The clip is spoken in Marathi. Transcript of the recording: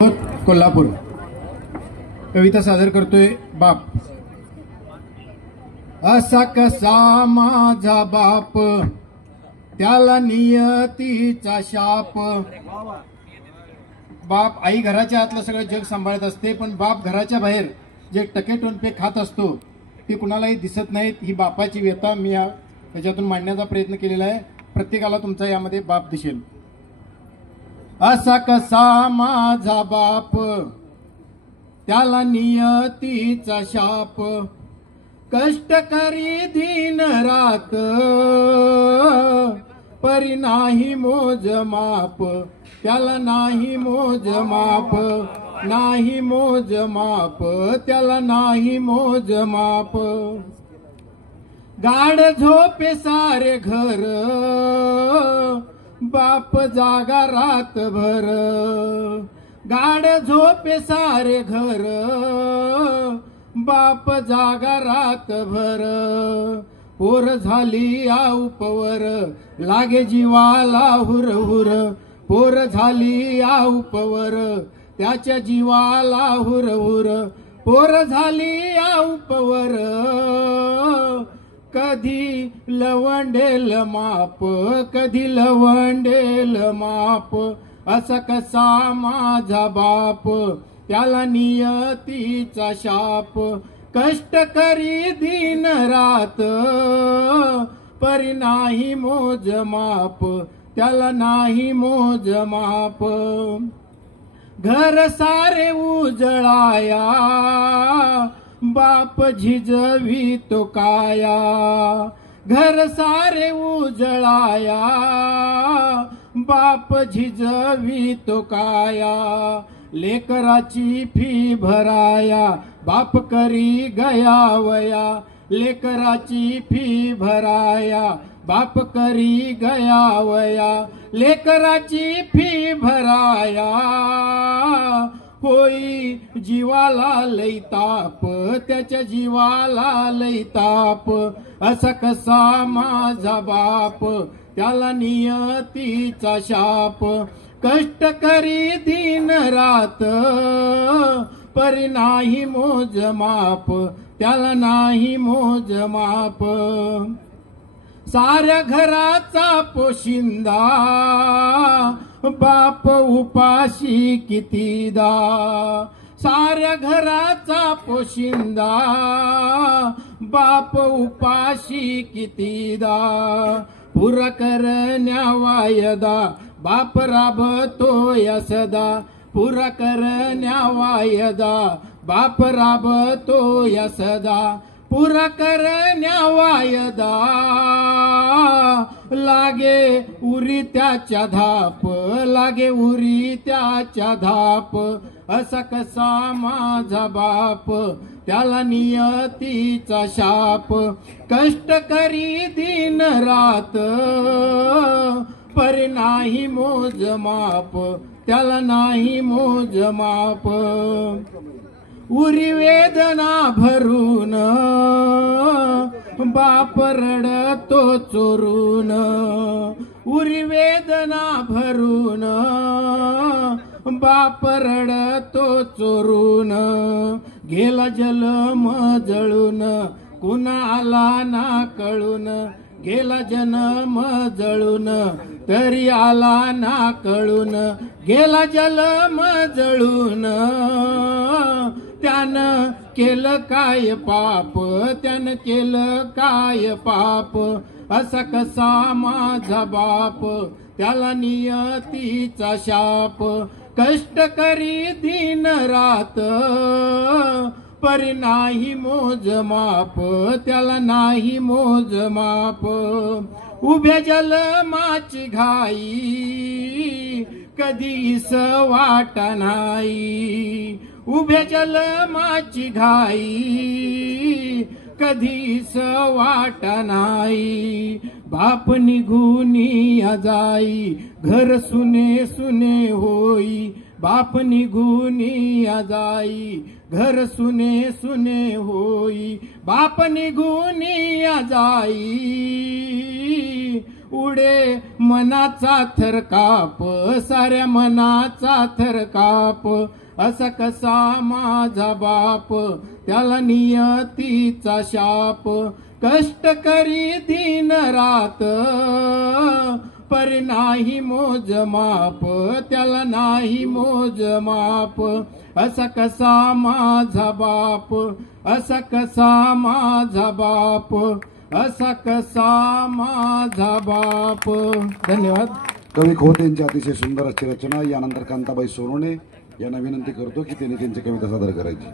कोल्हापूर कविता सादर करतोय बाप। असा कसा माझा बाप, त्याला नियतीचा शाप। बाप आई घराच्या आतलं सगळं जग सांभाळत असते, पण बाप घराच्या बाहेर जे टके टोनपे खात असतो ते कुणालाही दिसत नाहीत। ही बापाची व्यथा मी याच्यातून मांडण्याचा प्रयत्न केलेला आहे। प्रत्येकाला तुमचा यामध्ये बाप दिसेल। असा कसा माझा बाप, त्याला नियतीचा शाप। कष्ट करी दिन रात, परी नाही मोज माप। त्याला नाही मोज माप, नाही मोज माप, त्याला नाही मोज माप। गाड झोपे सारे घर, बाप जागा रात भर। गाड झोपे सारे घर, बाप जागा रात भर। पोर झाली आऊपवर, लागे जीवाला हुर हुर। पोर झाली आऊपवर, त्याच्या जीवाला हुर हुर। पोर झाली आऊपवर, कधी लवंडेल माप, कधी लवंडेल माप। असा कसा माझा बाप, त्याला नियतीचा शाप। कष्ट करी दिन रात, परी नाही मोज माप। त्याला नाही मोज माप। घर सारे उजळाया, बाप झिजवी तो काया। घर सारे उजळाया, बाप झिजवी तो काया। लेकराची फी भराया, बाप करी गया वया। लेकराची फी भराया, बाप करी गया वया। लेकराची फी भराया, होई जीवाला लई ताप, त्याच्या जीवाला लई ताप। असा कसा माझा बाप, त्याला नियतीचा शाप। कष्ट करी दिन रात, परी नाही मोज माप। त्याला नाही मोज माप। साऱ्या घराचा पोशिंदा, बाप उपाशी कितीदा। साऱ्या घराचा पोशिंदा, बाप उपाशी कितीदा। पुरा करण्या वायदा, बाप राबतो या सदा। पुरा करण्या वायदा, बाप राबतो या सदा। पुरा करण्या वायदा, लागे उरी त्याच्या धाप। लागे उरी त्याच्या धाप। असा कसा माझा बाप, त्याला नियतीचा शाप। कष्ट करी दिन रात, परी नाही मोज माप। त्याला नाही मोज माप। उरी वेदना भरून, बाप रडतो चोरून। उरी वेदना भरून, बाप रडतो चोरून। गेला जन्म जळून, कुणाला ना कळून। गेला जन्म जळून, तरी आला ना कळून। गेला जन्म जळून, त्यानं केलं काय पाप। त्यानं केलं काय पाप। असा कसा माझा बाप, त्याला नियतीचा शाप। कष्ट करी दिन रात, परी नाही मोज माप। त्याला नाही मोज माप। उभ्या जलमाची घाई, कधीच वाट नाही। उभ्या जलमाची घाई, कधीच वाट नाही। बाप निघून जाई, घर सुने सुने होई। बाप निघून जाई, घर सुने सुने होई। बाप निघून जाई, उडे मनाचा थरकाप, साऱ्या मनाचा थरकाप. असा कसा माझा बाप, त्याला नियतीचा शाप. कष्ट करी दिन रात, पर नाही मोजमाप, त्याला नाही मोजमाप. असा कसा माझा बाप, असा कसा माझा बाप, असा कसा माझा बाप. धन्यवाद. कवी खोत यांची अतिशय सुंदर अशी रचना. यानंतर कांताबाई सोनवणे यांना विनंती करतो की त्यांनी त्यांची कविता सादर करायची.